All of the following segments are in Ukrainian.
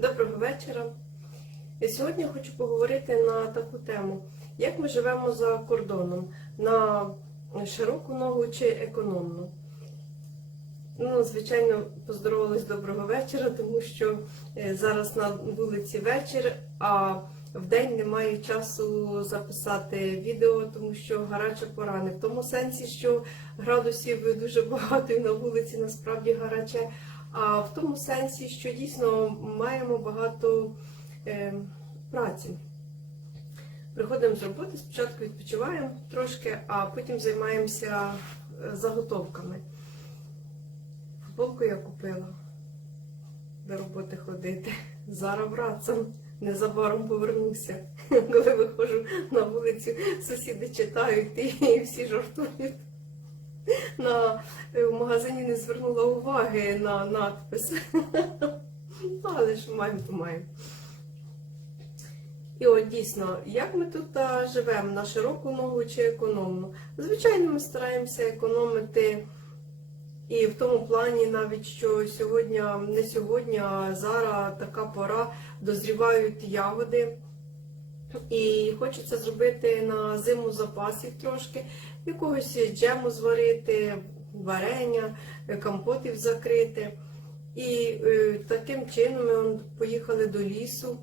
Доброго вечора. І сьогодні хочу поговорити на таку тему, як ми живемо за кордоном, на широку ногу чи економну. Ну, звичайно, поздоровалась доброго вечора, тому що е, зараз на вулиці вечір, а в день немає часу записати відео, тому що гаряча пора. Не в тому сенсі, що градусів дуже багато і на вулиці насправді гаряче, а в тому сенсі, що дійсно маємо багато е, праці. Приходимо з роботи, спочатку відпочиваємо трошки, а потім займаємося е, заготовками. Футболку я купила до роботи ходити. Зараз братцем. Незабаром повернуся. Коли виходжу на вулицю, сусіди читають і всі жартують. На, е, в магазині не звернула уваги на надпис. Але ж маємо, то маємо. І от дійсно, як ми тут живемо на широку ногу чи економну? Звичайно, ми стараємося економити. І в тому плані, навіть що сьогодні, не сьогодні, а зараз така пора дозрівають ягоди. І хочеться зробити на зиму запасів трошки, якогось джему зварити, варення, компотів закрити. І е, таким чином ми поїхали до лісу.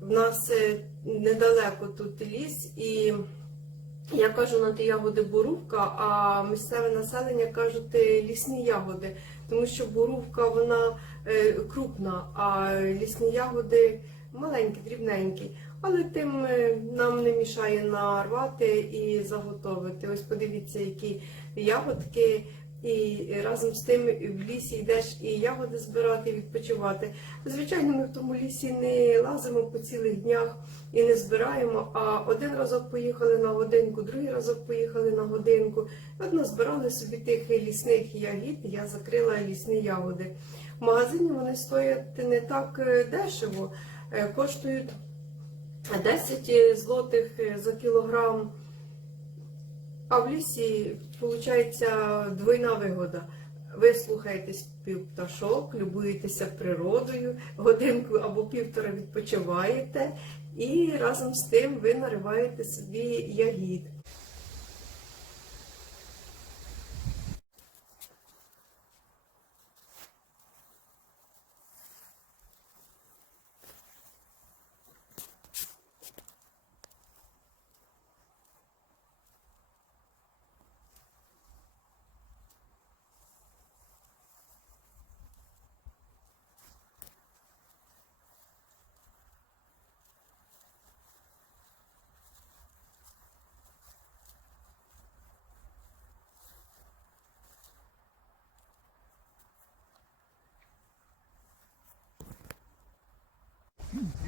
В нас е, недалеко тут ліс, і я кажу на ті ягоди борувка, а місцеве населення кажуть е, лісні ягоди, тому що борувка вона е, крупна, а лісні ягоди маленькі, дрібненькі. Але тим е, нам не мішає нарвати і заготовити. Ось подивіться, які ягодки. І разом з тим в лісі йдеш і ягоди збирати, і відпочивати. Звичайно, ми в тому лісі не лазимо по цілих днях і не збираємо. А один разок поїхали на годинку, другий разок поїхали на годинку. От назбирали собі тих лісних ягід, я закрила лісні ягоди. В магазині вони стоять не так е, дешево, е, коштують 10 злотих за кілограм. А в лісі виходить двойна вигода. Ви слухаєте спів пташок, любуєтеся природою, годинку або півтора відпочиваєте, і разом з тим ви нариваєте собі ягід.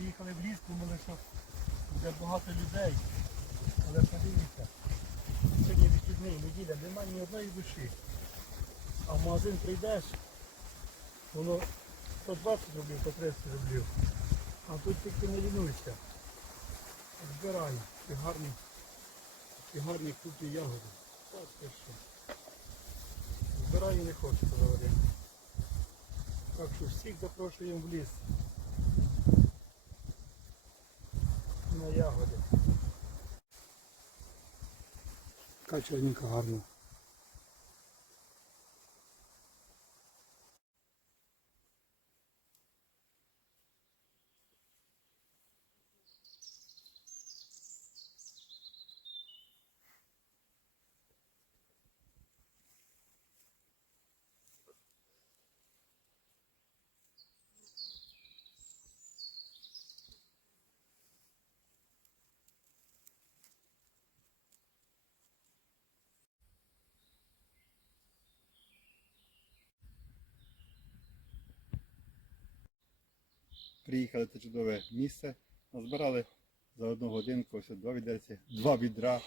Приїхали в ліс, думали, що буде багато людей. Але подивіться, сьогодні вихідний, неділя, немає ні одної душі. А в магазин прийдеш, воно 120 рублів, по 30 рублів. А тут тільки не лінуйся. Збирай. І гарні, і гарні крупні ягоди. Так, що. Збирай і не хочу говорити. Так що всіх запрошуємо в ліс. На ягоди. Така гарна. Приїхали в це чудове місце, назбирали за одну годинку ось два відерці, два відра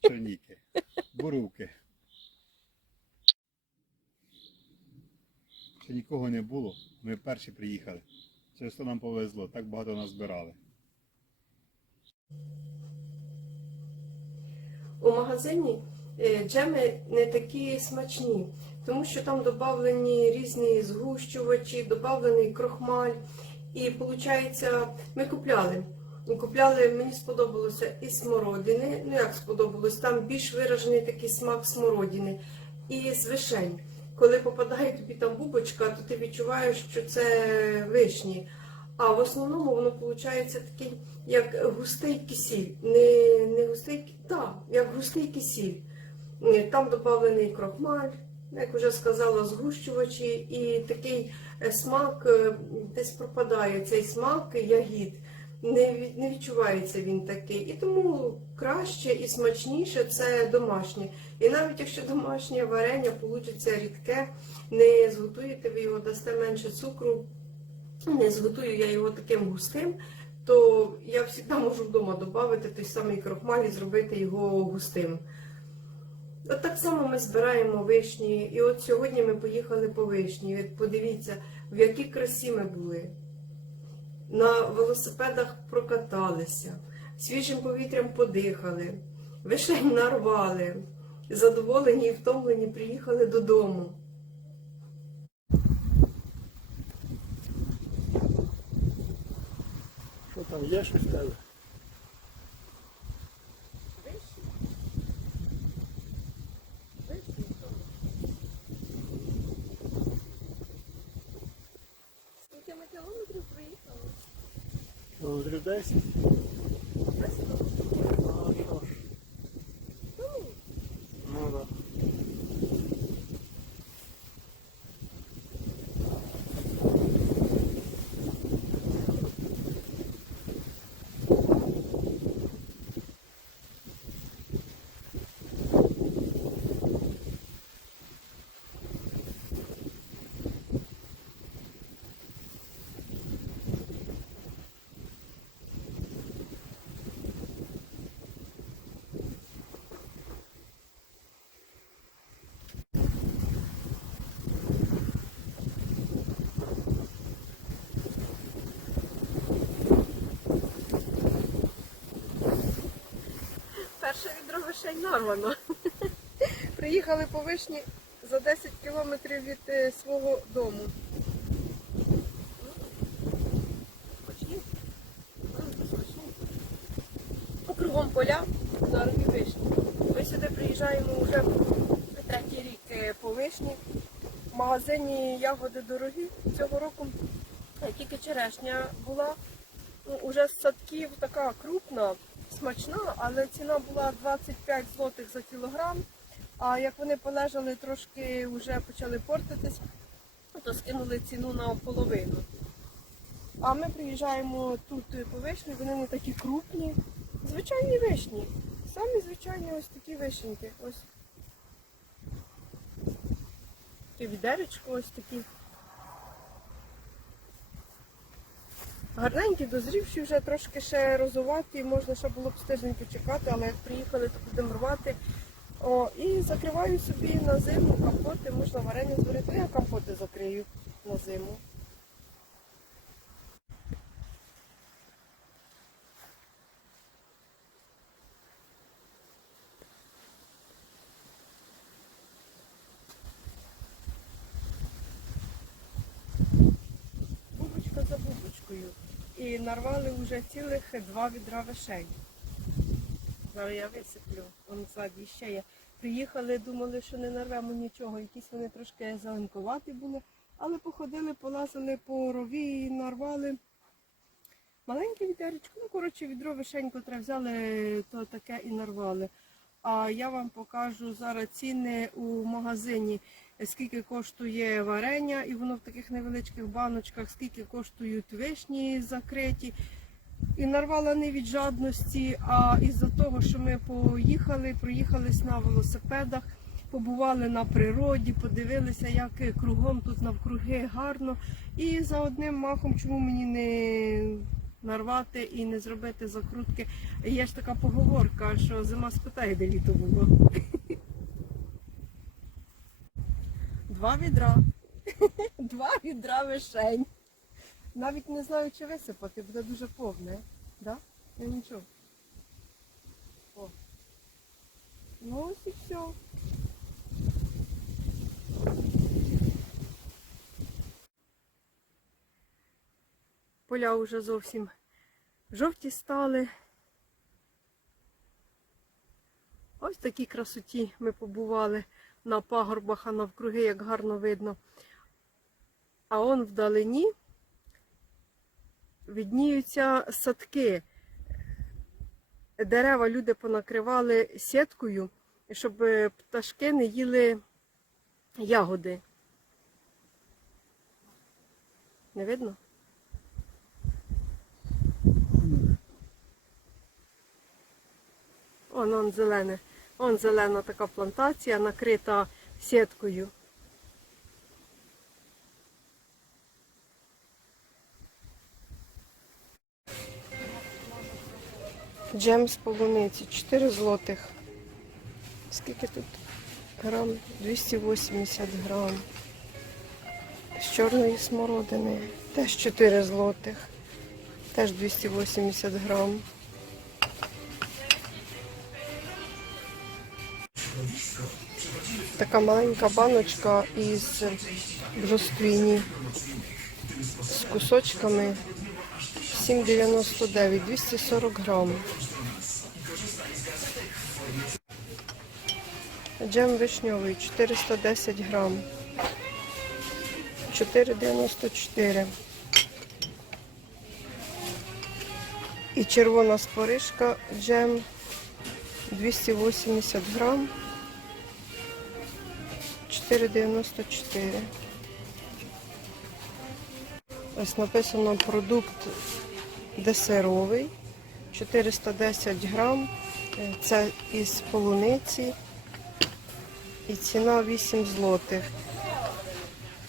черніки, бурувки. Ще нікого не було, ми перші приїхали. Через то нам повезло, так багато нас збирали. У магазині е, джеми не такі смачні, тому що там додавлені різні згущувачі, додавлений крохмаль. І виходить, ми купляли. Купляли, мені сподобалося і смородини. Ну як сподобалось, там більш виражений такий смак смородини, і з вишень. Коли попадає тобі там бубочка, то ти відчуваєш, що це вишні. А в основному воно виходить такий, як густий кисіль. Не, не густий, так, як густий кисіль. Там доданий крохмаль, як вже сказала, згущувачі, і такий смак е, десь пропадає цей смак ягід. Не, від- не відчувається він такий. І тому краще і смачніше це домашнє. І навіть якщо домашнє варення вийде рідке, не зготуєте ви його, дасте менше цукру, не зготую я його таким густим, то я завжди можу вдома додати той самий крохмаль і зробити його густим. От так само ми збираємо вишні. І от сьогодні ми поїхали по вишні. От подивіться, в якій красі ми були. На велосипедах прокаталися, свіжим повітрям подихали, вишень нарвали, задоволені і втомлені приїхали додому. Що там, є щось в тебе? 10? Вишень нарвано. Приїхали по вишні за 10 кілометрів від е, свого дому. М. Кругом поля, зараз і вишні. Ми сюди приїжджаємо вже третій рік е, по вишні. В магазині ягоди дорогі цього року. е, Тільки черешня була. Ну, уже з садків така крупна, смачна, але ціна була 25 злотих за кілограм. А як вони полежали трошки, вже почали портитись, то скинули ціну на половину. А ми приїжджаємо тут по вишні, вони не такі крупні. Звичайні вишні. Самі звичайні ось такі вишеньки. Ось. Таке відеречко ось такі. Гарненькі, дозрівші вже трошки ще розувати, можна ще було б з тиждень почекати, але як приїхали, то будемо рвати. О, і закриваю собі на зиму компоти, можна варення зварити, то я компоти закрию на зиму. Бубочка за бубочкою. І нарвали вже цілих два відра вишень. Зараз я висиплю, он ззаді ще є. Приїхали, думали, що не нарвемо нічого. Якісь вони трошки зеленкуваті були, але походили, полазили по рові і нарвали. Маленьке відеречко, ну коротше, відро вишень, котре взяли, то таке і нарвали. А я вам покажу зараз ціни у магазині, скільки коштує варення, і воно в таких невеличких баночках, скільки коштують вишні закриті. І нарвала не від жадності, а із-за того, що ми поїхали, проїхались на велосипедах, побували на природі, подивилися, як кругом тут навкруги гарно. І за одним махом, чому мені не нарвати і не зробити закрутки. Є ж така поговорка, що зима спитає, де літо було. Два відра. Два відра вишень. Навіть не знаю, чи висипати, буде дуже повне. Да? Я нічого. О. Ну ось і все. поля вже зовсім жовті стали. Ось такі красоті ми побували на пагорбах, а навкруги, як гарно видно. А он вдалині відніються садки. Дерева люди понакривали сіткою, щоб е, пташки не їли ягоди. Не видно? Он, зелене. Он зелена така плантація, накрита сіткою. Джем з полуниці 4 злотих. Скільки тут грам? 280 грам. З чорної смородини теж 4 злотих. Теж 280 грам. Така маленька баночка із броствіні з кусочками 7,99, 240 грам. Джем вишньовий 410 грам. 4,94. І червона споришка джем 280 грам. 4,94. Ось написано продукт десеровий. 410 грам. Це із полуниці. І ціна 8 злотих.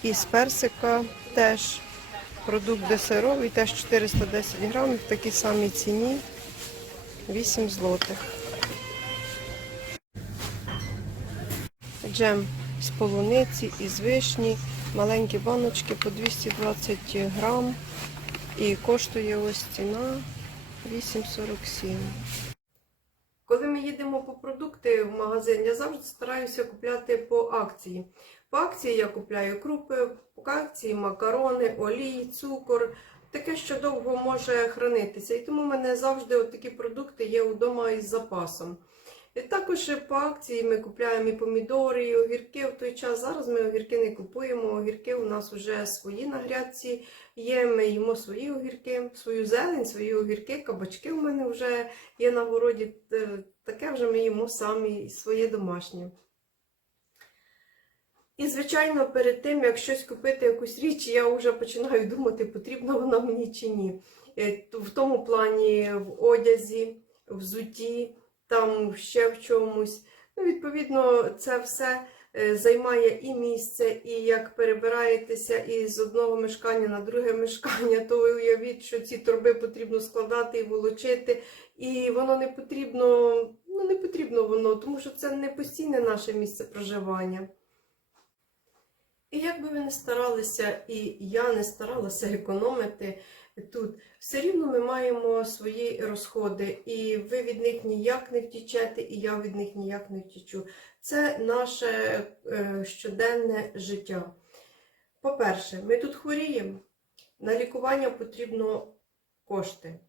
Із персика теж продукт десеровий, теж 410 грам, в такій самій ціні 8 злотих. Джем з полуниці, із вишні, маленькі баночки по 220 грам. І коштує ось ціна 8,47. Коли ми їдемо по продукти в магазин, я завжди стараюся купляти по акції. По акції я купляю крупи, по акції макарони, олій, цукор. Таке, що довго може хранитися. І тому в мене завжди такі продукти є вдома із запасом. Також по акції ми купляємо і помідори, і огірки в той час. Зараз ми огірки не купуємо. Огірки у нас вже свої на грядці є. Ми їмо свої огірки, свою зелень, свої огірки, кабачки у мене вже є на городі. Е, Таке вже ми їмо самі своє домашнє. І, звичайно, перед тим, як щось купити, якусь річ, я вже починаю думати, потрібна вона мені чи ні. Е, В тому плані в одязі, взутті, там ще в чомусь. Ну, відповідно, це все е, займає і місце, і як перебираєтеся із одного мешкання на друге мешкання, то ви уявіть, що ці торби потрібно складати і волочити, і воно не потрібно, ну не потрібно воно, тому що це не постійне наше місце проживання. І як би ви не старалися, і я не старалася економити тут, все рівно ми маємо свої розходи, і ви від них ніяк не втічете, і я від них ніяк не втічу. Це наше е, щоденне життя. По-перше, ми тут хворіємо, на лікування потрібно кошти.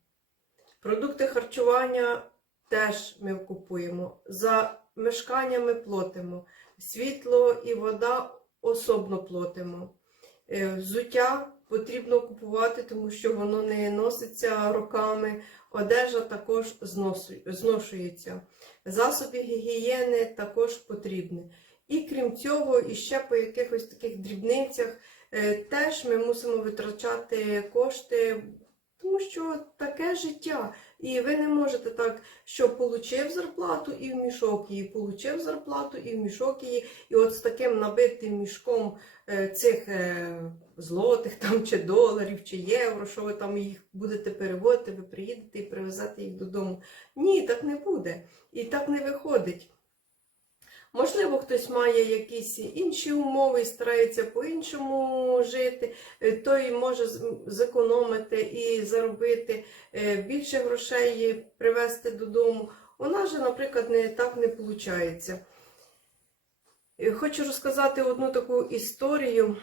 Продукти харчування теж ми купуємо. За мешкання ми платимо. Світло і вода особно платимо. Е, Взуття потрібно купувати, тому що воно не носиться роками. Одежа також зношується. Засоби гігієни також потрібні. І крім цього, і ще по якихось таких дрібницях е, теж ми мусимо витрачати кошти, тому що таке життя. І ви не можете так, що получив зарплату і в мішок її, получив зарплату і в мішок її. І от з таким набитим мішком е, цих е, злотих там, чи доларів, чи євро, що ви там їх будете переводити, ви приїдете і привезете їх додому. Ні, так не буде. І так не виходить. Можливо, хтось має якісь інші умови і старається по-іншому жити, е, той може зекономити і заробити е, більше грошей привезти додому. У нас же, наприклад, не так не виходить. Хочу розказати одну таку історію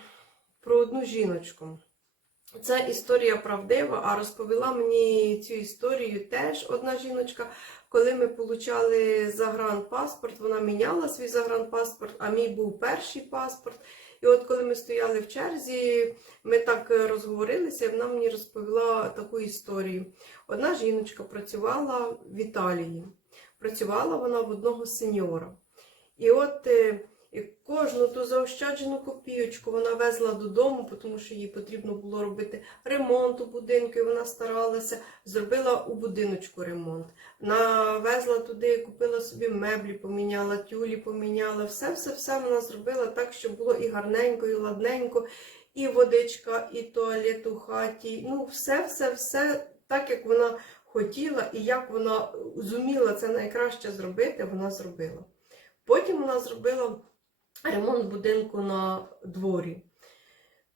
про одну жіночку. Це історія правдива, а розповіла мені цю історію теж одна жіночка. Коли ми получали загранпаспорт, вона міняла свій загранпаспорт, а мій був перший паспорт. І от коли ми стояли в черзі, ми так е, розговорилися, і вона мені розповіла таку історію. Одна жіночка працювала в Італії. Працювала вона в одного сеньора. І от е, і кожну ту заощаджену копійочку вона везла додому, тому що їй потрібно було робити ремонт у будинку, і вона старалася, зробила у будиночку ремонт. Навезла туди, купила собі меблі, поміняла, тюлі поміняла. Все-все-все вона зробила так, щоб було і гарненько, і ладненько, і водичка, і туалет у хаті. Ну, все-все-все так, як вона хотіла, і як вона зуміла це найкраще зробити, вона зробила. Потім вона зробила ремонт будинку на дворі.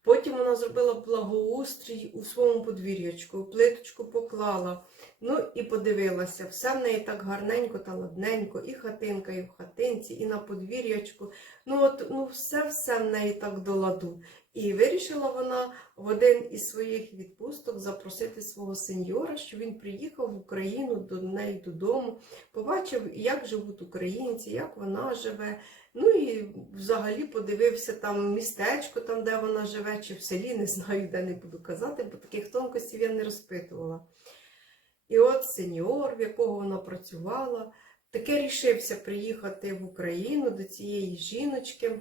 Потім вона зробила благоустрій у своєму подвір'ячку, плиточку поклала. Ну і подивилася, все в неї так гарненько та ладненько, і хатинка, і в хатинці, і на подвір'ячку. Ну от ну все-все в неї так до ладу. І вирішила вона в один із своїх відпусток запросити свого сеньора, щоб він приїхав в Україну до неї додому, побачив, як живуть українці, як вона живе. Ну і взагалі подивився там містечко, там, де вона живе, чи в селі, не знаю, де не буду казати, бо таких тонкостів я не розпитувала. І от сеньор, в якого вона працювала, таке рішився приїхати в Україну до цієї жіночки.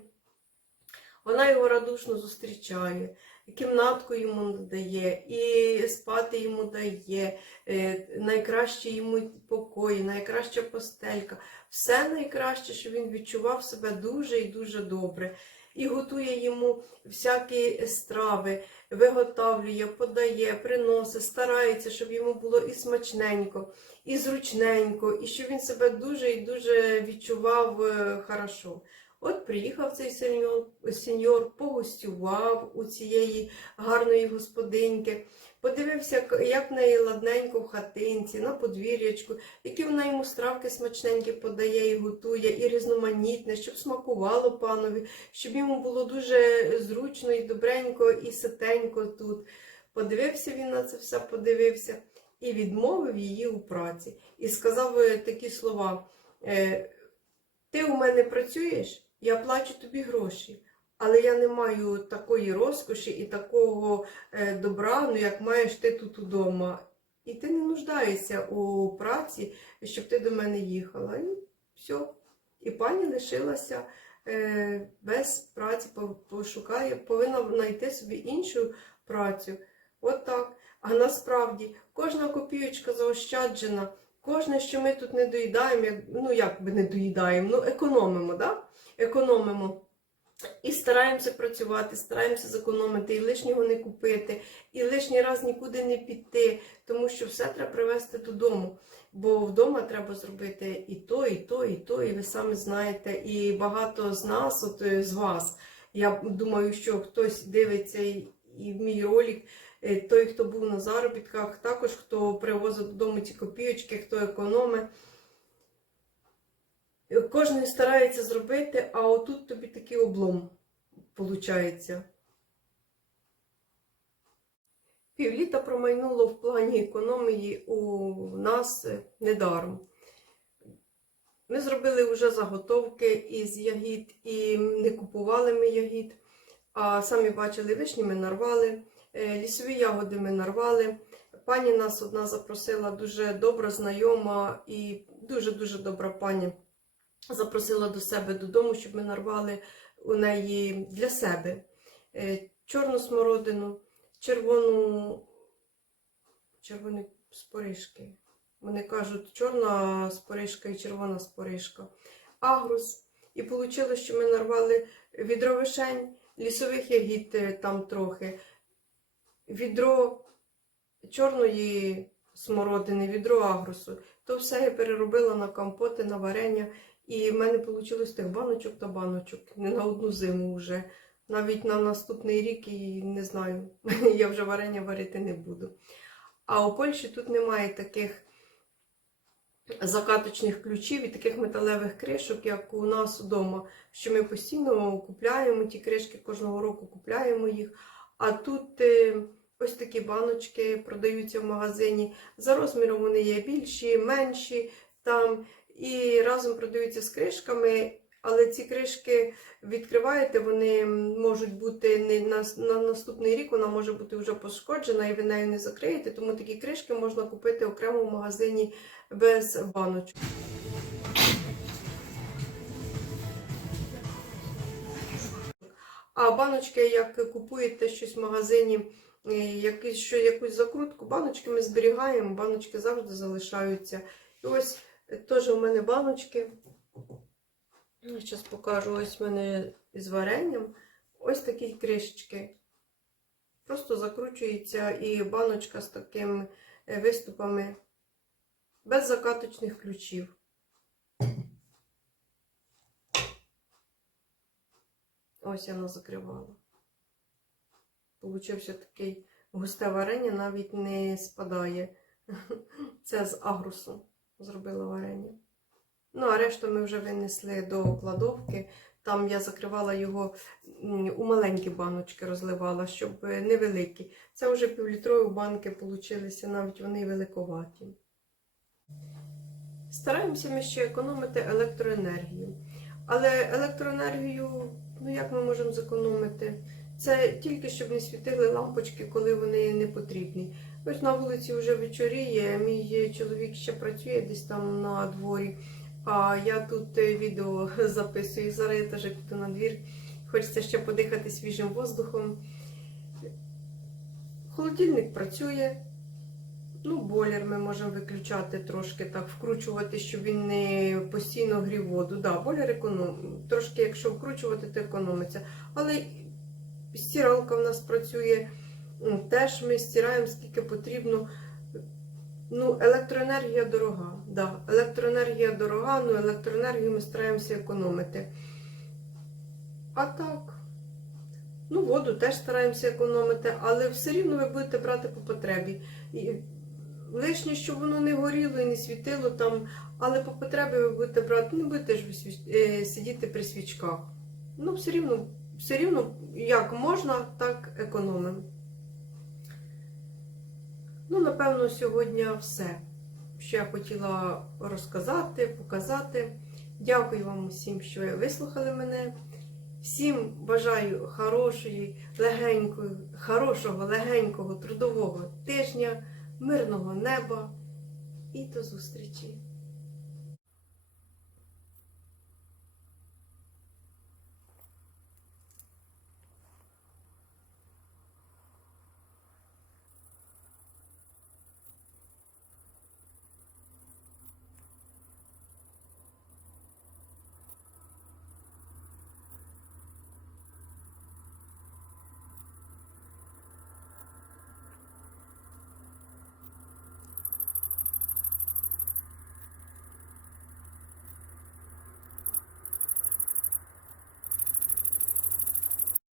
Вона його радушно зустрічає, кімнатку йому надає, і спати йому дає, е, найкраще йому покої, найкраща постелька. Все найкраще, щоб він відчував себе дуже і дуже добре. І готує йому всякі страви, виготовлює, подає, приносить, старається, щоб йому було і смачненько, і зручненько, і щоб він себе дуже і дуже відчував е, хорошо. От приїхав цей сеньор, погостював у цієї гарної господиньки, подивився, як- як в неї ладненько в хатинці, на подвір'ячку, які вона йому стравки смачненькі подає і готує, і різноманітне, щоб смакувало панові, щоб йому було дуже зручно і добренько, і ситенько тут. Подивився він на це все, подивився і відмовив її у праці. І сказав е, такі слова. е, ти у мене працюєш, я плачу тобі гроші, але я не маю такої розкоші і такого е, добра, ну як маєш ти тут удома. І ти не нуждаєшся у праці, щоб ти до мене їхала. І все. І пані лишилася е, без праці, пошукає, повинна знайти собі іншу працю. От так. А насправді кожна копійочка заощаджена. Кожне, що ми тут не доїдаємо, як, ну як би не доїдаємо, ну економимо, да? Економимо. І стараємося працювати, стараємося зекономити, і лишнього не купити, і лишній раз нікуди не піти, тому що все треба привезти додому. Бо вдома треба зробити і то, і то, і то, і ви самі знаєте, і багато з нас, от е, з вас. Я думаю, що хтось дивиться і, і мій ролик, е, той, хто був на заробітках, також хто привозить додому ці копійочки, хто економить. Кожен старається зробити, а отут тобі такий облом виходить. Півліта промайнуло в плані економії у нас недаром. Ми зробили вже заготовки із ягід і не купували ми ягід, а самі бачили, вишні ми нарвали, е, лісові ягоди ми нарвали. Пані нас одна запросила дуже добра, знайома і дуже-дуже добра пані запросила до себе додому, щоб ми нарвали у неї для себе е, чорну смородину, червону, червоні споришки. Вони кажуть, чорна споришка і червона споришка, агрус. І вийшло, що ми нарвали відро вишень, лісових ягід е, там трохи, відро чорної смородини, відро агрусу. То все я переробила на компоти, на варення. І в мене вийшло тих баночок та баночок. Не на одну зиму вже. Навіть на наступний рік і не знаю, я вже варення варити не буду. А у Польщі тут немає таких закаточних ключів і таких металевих кришок, як у нас вдома, що ми постійно купляємо ті кришки, кожного року купляємо їх. А тут е, Ось такі баночки продаються в магазині. За розміром вони є більші, менші там і разом продаються з кришками. Але ці кришки відкриваєте, вони можуть бути не на, на наступний рік, вона може бути вже пошкоджена і ви нею не закриєте. Тому такі кришки можна купити окремо в магазині без баночок. А баночки, як купуєте щось в магазині, е, якусь, якусь закрутку, баночки ми зберігаємо, баночки завжди залишаються. І ось теж у мене баночки. Зараз покажу, ось в мене з варенням. Ось такі кришечки. Просто закручується і баночка з такими е, виступами без закаточних ключів. Ось я закривала. Получився такий густе варення, навіть не спадає. Це з агрусу зробила варення. Ну, а решту ми вже винесли до кладовки. Там я закривала його у маленькі баночки, розливала, щоб невеликі. Це вже півлітрові банки получилися, навіть вони великоваті. Стараємося ми ще економити електроенергію. Але електроенергію, ну як ми можемо зекономити? Це тільки щоб не світили лампочки, коли вони не потрібні. Ось на вулиці вже вечоріє, мій чоловік ще працює десь там на дворі. А я тут е, відео записую. Зараз я теж піду на двір. Хочеться ще подихати свіжим воздухом. Холодильник працює. Ну, бойлер ми можемо виключати трошки так, вкручувати, щоб він не постійно грів воду. Да, бойлер економ. Трошки, якщо вкручувати, то економиться. Але стиралка в нас працює. Теж ми стираємо скільки потрібно. Ну, електроенергія дорога. Да, електроенергія дорога, ну електроенергію ми стараємося економити. А так, ну, воду теж стараємося економити, але все рівно ви будете брати по потребі. І лишнє, щоб воно не горіло і не світило там, але по потребі ви будете брати, не будете ж е, сидіти при свічках. Ну, все рівно, все рівно, як можна, так економимо. Ну, напевно, сьогодні все, що я хотіла розказати, показати. Дякую вам усім, що ви вислухали мене. Всім бажаю хорошої, легенької, хорошого, легенького трудового тижня, мирного неба і до зустрічі!